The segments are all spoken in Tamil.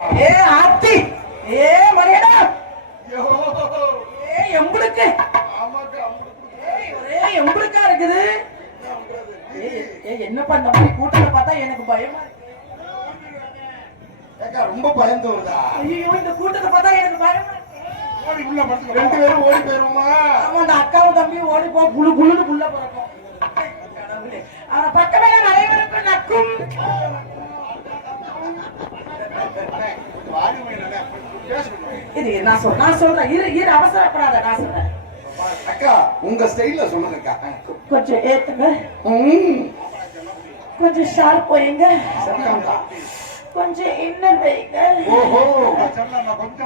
ஏ ஆத்தி ஏ மரியடா ஏ எம்புடுக்கு ஒரே எம்புடுக்கா இருக்குது. என்னப்பா இந்த மாதிரி கூட்டத்தை பார்த்தா எனக்கு பயமா இருக்கு. ரொம்ப பயந்து வருதா? ஐயோ இந்த கூட்டத்தை பார்த்தா எனக்கு பயமா ரெண்டு பேரும் ஓடி போயிருவோமா? ஆமா அந்த அக்காவும் தம்பியும் ஓடி போ புழு புழுன்னு புள்ள பிறக்கும். அவனை பக்கமே அனைவருக்கும் நக்கும். இது நான் சொல்றேன் இரு அவசரப்படாத நான் சொல்றேன். அக்கா உங்க ஸ்டைல்ல சொல்லுங்க. கொஞ்சம் ஏத்துங்க, கொஞ்சம் ஷார்ப் வைங்க, கொஞ்சம் இன்னர் வைங்க,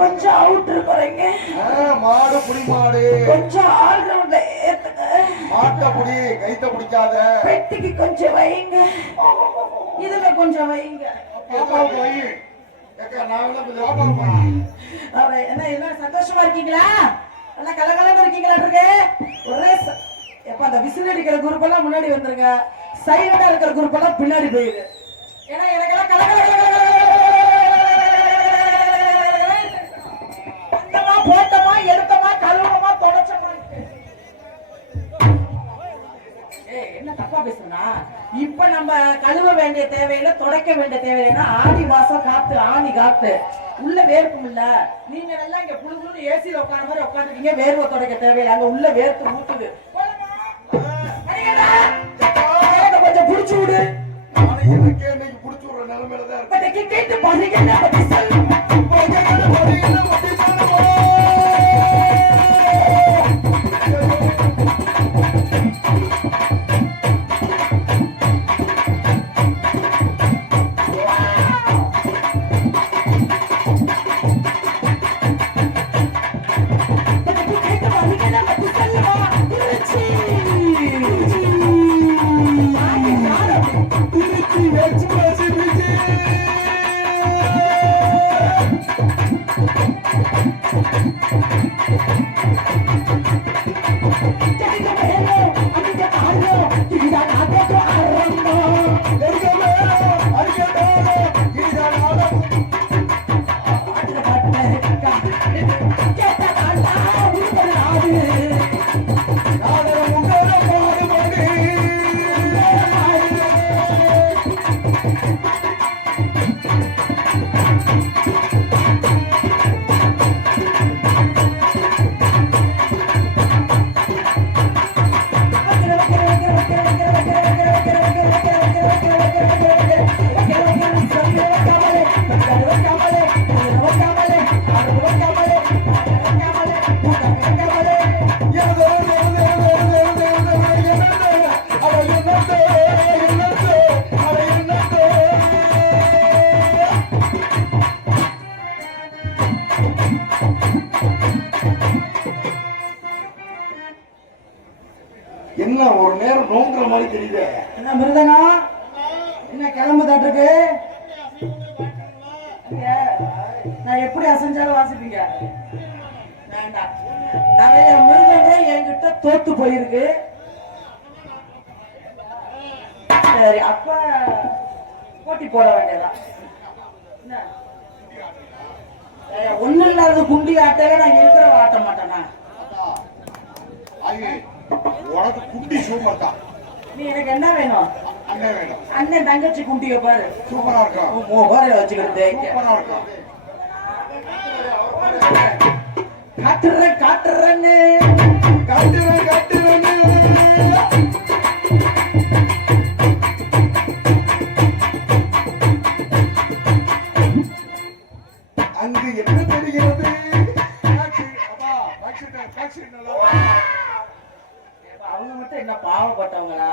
கொஞ்சம் அவுட்டர் குறைங்க, மாடு புடி மாடு கொஞ்சம் ஆல்ரவுண்ட்ல ஏத்துங்க, மாட்ட புடி கைத்த பிடிக்காத, பெட்டிக்கு கொஞ்சம் வைங்க, இதுல கொஞ்சம் வைங்க. என்ன சந்தோஷமா இருக்கீங்களா? நல்லா கலகலன்னு இருக்கீங்களா? ஒரே எப்ப அந்த விசில் அடிக்கிற குரூப் எல்லாம் முன்னாடி வந்துருங்க, சைலண்டா இருக்கிற குரூப் எல்லாம் பின்னாடி போயிரு. ஏன்னா எனக்கெல்லாம் கலகலமா போட்டமா எடுத்தமா கழுவமா தொடச்சமா. என்ன தப்பா பேசுனா? இப்ப நம்ம கழுவ வேண்டிய தேவையில்லை, துடைக்க வேண்டிய தேவையில்லைன்னா ஆடி மாசம் காத்து ஆணி காத்து உள்ள வேர்க்கும் இல்ல. நீங்க எல்லாம் இங்க புழுகுன்னு ஏசியில உட்கார மாதிரி உட்காந்துருக்கீங்க, வேர்வை துடைக்க தேவையில்லை, அங்க உள்ள வேர்த்து ஊத்துது. கொஞ்சம் புடிச்சு விடு. இன்னைக்கு புடிச்சு விடுற நிலைமையிலதான் இருக்கு. கேட்டு பாருங்க. என்ன ஒரு நேரம் நோங்குற மாதிரி தெரியுது. என்ன மிருதனா என்ன கிளம்புதாட்டு இருக்கு? நான் எப்படி அசைஞ்சாலும் வாசிப்பீங்க வேண்டாம். நிறைய மிருதங்கள் என்கிட்ட தோத்து போயிருக்கு. சரி அப்ப போட்டி போட வேண்டியதான். ஒண்ணு இல்லாத குண்டி ஆட்டையில நான் இருக்கிற ஆட்ட மாட்டேனா? உனக்கு குண்டி சூப்பர் தான். நீ எனக்கு என்ன வேணும்? அண்ணன் வேணும். அண்ணன் தங்கச்சி குண்டிய பாரு, சூப்பரா இருக்கும். வச்சுக்கிட்டு சூப்பரா இருக்கும். காட்டுறேன் காட்டுறேன்னு காட்டுறேன் காட்டுறேன்னு அங்கு என்ன தெரிகிறது? அவங்க மட்டும் என்ன பாவப்பட்டவங்களா?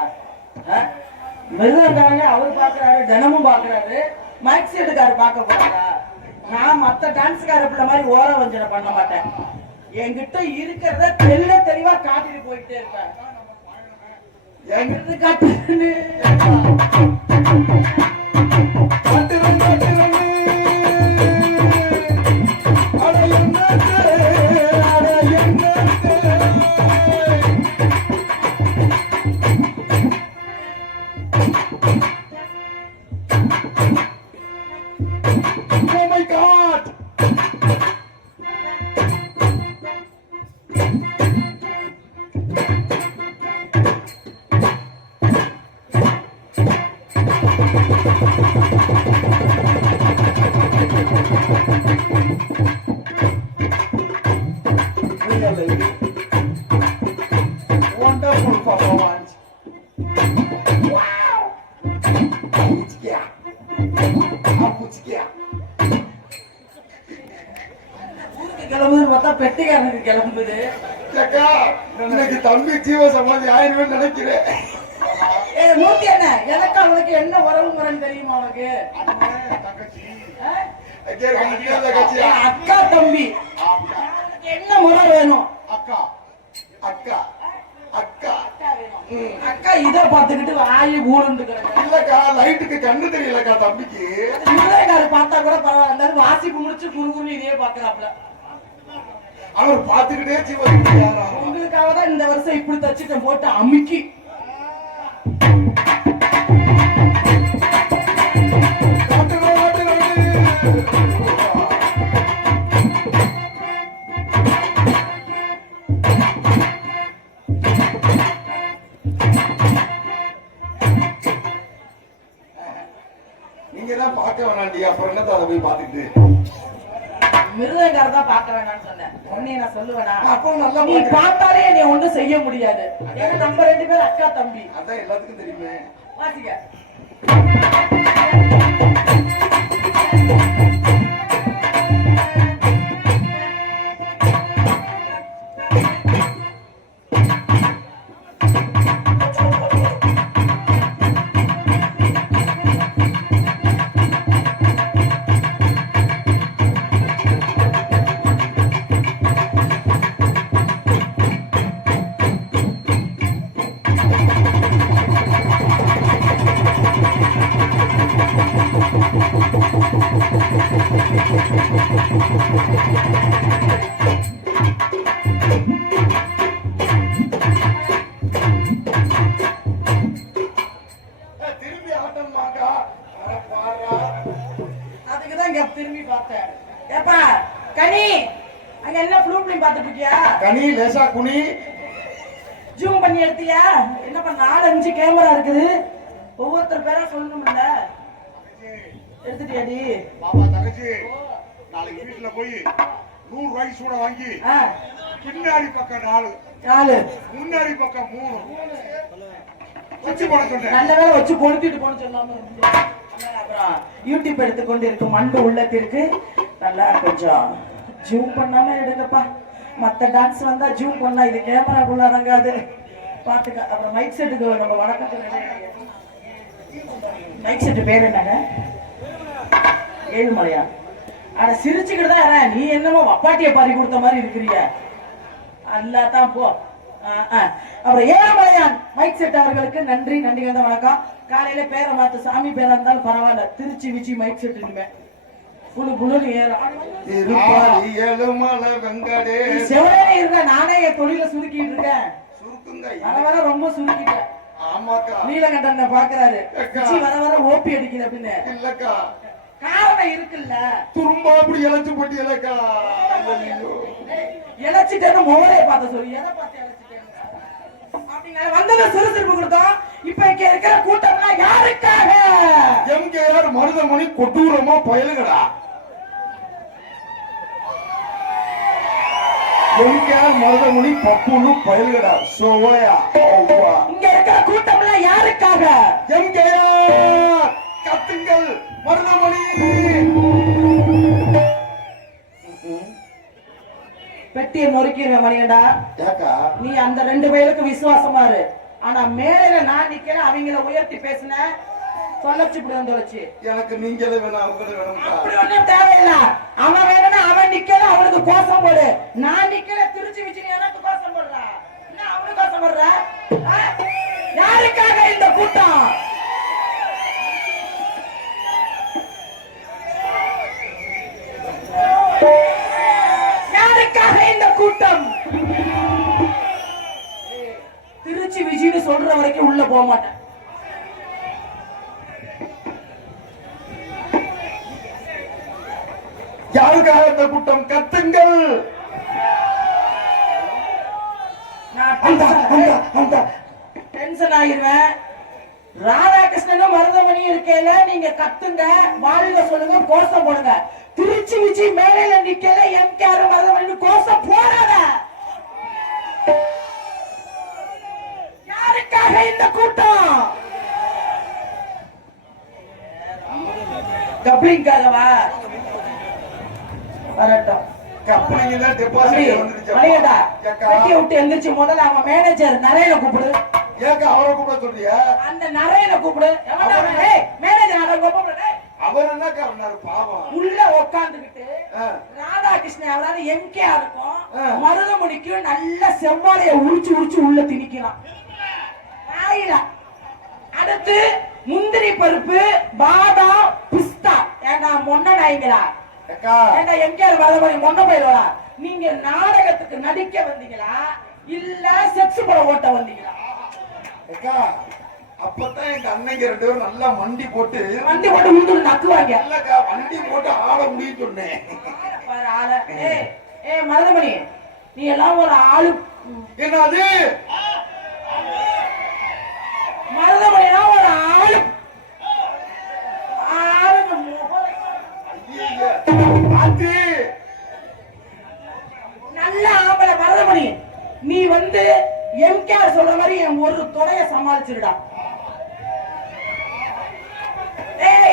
மிருதங்காரங்க அவரு பாக்குறாரு, தினமும் பாக்குறாரு, மைக் செட்டுக்காரு பார்க்க போறாரா? நான் மத்த டான்ஸ்கார பிள்ளை மாதிரி ஓர வஞ்சனை பண்ண மாட்டேன். என்கிட்ட இருக்கிறத தெல்ல தெளிவா காட்டிட்டு போயிட்டே இருப்பேன். என்கிட்ட காட்டுன்னு Oh my God! கிளம்புதுன்னு பார்த்தா பெட்டிக்காரனுக்கு கிளம்புது. அக்கா இன்னைக்கு தம்பி ஜீவ சமாதி ஆயிரம் நினைக்கிறேன். மூர்த்தி என்ன எனக்கு அவனுக்கு என்ன உறவு முறைன்னு தெரியுமா அவனுக்கு? அக்கா தம்பி என்ன முறை வேணும்? அக்கா அக்கா அக்கா அக்கா இத பாத்துக்கிட்டு வாயு ஊடுன்னு இல்லக்கா லைட்டுக்கு கண்ணு தெரியலக்கா தம்பிக்கு. முதலைக்காரு பார்த்தா கூட பரவாயில்ல, வாசிப்பு முடிச்சு குறுகுறுன்னு இதே பாக்குறாப்ல. அவர் பாத்துக்கிட்டே ஜீவன் உங்களுக்காக தான் இந்த வருஷம் இப்படி தச்சுட்டேன் போட்டு அமுக்கி. நீங்க தான் பார்க்க வேணாண்டி, அப்புறம் என்ன அதை போய் பார்த்துட்டு மிருதங்கார தான் பார்க்க வேணாம்னு சொன்னேன். உன்னைய நான் சொல்லுவேனா? அப்போ நல்லா நீ பார்த்தாலே நீ ஒண்ணும் செய்ய முடியாது. ஏன்னா நம்ம ரெண்டு பேரும் அக்கா தம்பி. அதான் எல்லாத்துக்கும் தெரியுமே. வாசிக்க. திரும்பி பார்த்தேன். ஏப்பா கனி அங்க என்ன ப்ளூ பிலிம் பார்த்துட்டு இருக்கியா? கனி லேசா குனி ஜூம் பண்ணி எடுத்தியா? என்ன பண்ண 4-5 கேமரா இருக்குது, ஒவ்வொருத்தர் பேரா சொல்லணும்ல. எடுத்துட்டியாடி? பாபா தங்கச்சி நாளைக்கு வீட்டுல போய் 100 ரூபாய்க்கு சூட வாங்கி பின்னாடி பக்கம் 4 முன்னாடி பக்கம் 3 வச்சு போட சொன்னேன். நல்ல வேலை வச்சு கொளுத்திட்டு போன சொல்லாம. அப்புறம் யூடியூப் எடுத்துக்கொண்டு இருக்கும் மண்டு உள்ளத்திற்கு நல்லா கொஞ்சம் ஜூம் பண்ணாம எடுங்கப்பா. மத்த டான்ஸ் வந்தா ஜூம் பண்ணா இது கேமராக்குள்ள அடங்காது பாத்துக்க. அப்புறம் மைக் செட்டுக்கு நம்ம வணக்கத்துல மைக் செட்டு பேர் என்னங்க? ஏழுமலையா? ஆனா சிரிச்சுக்கிட்டு தான் நீ என்னமோ வப்பாட்டிய பாரி கொடுத்த மாதிரி இருக்கிறிய. அல்லாதான் போ. அப்புறம் ஏழுமலையான் மைக் செட் அவர்களுக்கு நன்றி, நன்றி வணக்கம். காலையில பேரை மாத்து, சாமி பேரா இருந்தாலும் பரவாயில்ல, திருச்சி விச்சி மைக் செட் இனிமே புழு புழுன்னு ஏறும். செவனே இருக்க நானே என் தொழில சுருக்கிட்டு இருக்கேன். வர வர ரொம்ப சுருக்கிட்டேன். நீலகண்டன் பாக்குறாரு வர வர ஓபி அடிக்குது அப்படின்னு. காரணம் இருக்குல்ல, துரும்பா அப்படி இழைச்சு போட்டி இலக்கா இழைச்சிட்டேன்னு மோரே பார்த்த சொல்லி எதை பார்த்து இழைச்சிட்டேன் வந்ததை சுறுசுறுப்பு கொடுத்தோம். இப்ப இங்க இருக்கிற கூட்டம்னா யாருக்காக? எம்கேஆர் மருதமணி கொடூரமா பயலுகடா. எம்கேஆர் மருதமணி பப்புனு பயலுகடா. சோயா இங்க இருக்கிற கூட்டம்னா யாருக்காக? எம்கேஆர் கத்துங்கள் மருதமணி. பெட்டியை நொறுக்கிற மணியண்டா. ஏக்கா நீ அந்த 2 பேருக்கு விசுவாசமா இரு. ஆனா மேல நான் நிக்கிற அவங்கள உயர்த்தி பேசின தொலைச்சு தொலைச்சு. எனக்கு நீங்களே வேணும், அவங்களே வேணும். அப்படி ஒண்ணும் தேவையில்லை. அவன் வேணும்னா அவன் நிக்கல, அவனுக்கு கோஷம் போடு. நான் நிக்கல, திருச்சி வச்சு எனக்கு கோஷம் போடுற. என்ன அவனுக்கு கோஷம் போடுற? யாருக்காக இந்த கூட்டம்? யாருக்காக இந்த கூட்டம்? திருச்சி விஜய்னு சொல்ற வரைக்கும் உள்ள போக மாட்டேன். யாருக்காக இந்த கூட்டம்? கத்துங்கள். டென்ஷன் ஆகிருவேன். ராதாகிருஷ்ணனும் மருதமணியும் இருக்கையில நீங்க கத்துங்க, வாழ்க சொல்லுங்க, கோஷம் போடுங்க. திருச்சி விஜய் மேலையில நிக்கல, எம்கேஆர் மருதமணி கோஷம் போடாத. யாருக்காக இந்த கூட்டம்? கப்ளிங்காகவா? வரட்டும். கம்பெனிங்க தான் டெபாசிட் வந்துருச்சு. மணிகண்டா கட்டி விட்டு எந்திரிச்சு முதல்ல அவன் மேனேஜர் நரேன கூப்பிடு. ஏக்கா அவரை கூப்பிட சொல்றியா? அந்த நரேன கூப்பிடு. மேனேஜர் அவரை கூப்பிடு. அவர் என்னக்கா பண்ணாரு பாவம்? உள்ள உட்கார்ந்துகிட்டு ராதாகிருஷ்ணன் அவராது எம்கே இருக்கும் மருதமணிக்கு நல்ல செவ்வாழைய உரிச்சு உரிச்சு உள்ள திணிக்கிறான். அடுத்து முந்திரி பருப்பு பாதாம் பிஸ்தா. ஏண்டா மொன்ன நாய்களா? ஏண்டா எம்கேஆர் மருதமணி மொன்ன போயிடுவா? நீங்க நாடகத்துக்கு நடிக்க வந்தீங்களா இல்ல செக்ஸ் படம் ஓட்ட வந்தீங்களா? அப்பதான் எங்க அண்ணங்க 2 பேரும் நல்லா மண்டி போட்டு உண்டு நக்குவாங்க. இல்லக்கா வண்டி போட்டு ஆள முடியும் சொன்னேன். மருதமணி நீ எல்லாம் ஒரு ஆளு. என்னது மருதமணினா ஒரு ஆளு. நல்ல ஆம்பளை மருதமணி. நீ வந்து எம்கேஆர் சொல்ற மாதிரி என் ஒரு தொடைய சமாளிச்சிருடா.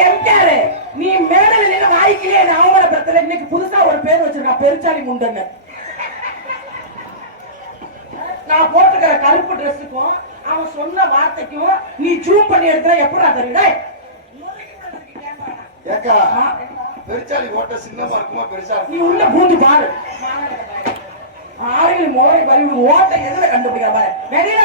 எம்கேஆர் நீ மேடல வாய்க்கிலே அவமானப்படுத்தல. இன்னைக்கு புதுசா ஒரு பேர் வச்சிருக்கா பெருச்சாலி முண்டன்னு. நான் போட்டுக்கிற கருப்பு டிரெஸ்ஸுக்கும் அவன் சொன்ன வார்த்தைக்கும் நீ ஜூம் பண்ணி எடுத்தா எப்படா தெரியுடா? ஏக்கா பெருச்சாலி ஓட்ட சின்னமா இருக்குமா பெருசா? நீ உள்ள பூந்து பாரு. ஆளுங்க மோரை பறி ஓட்ட எதுல கண்டுபிடிக்கிற பாரு. வெளியில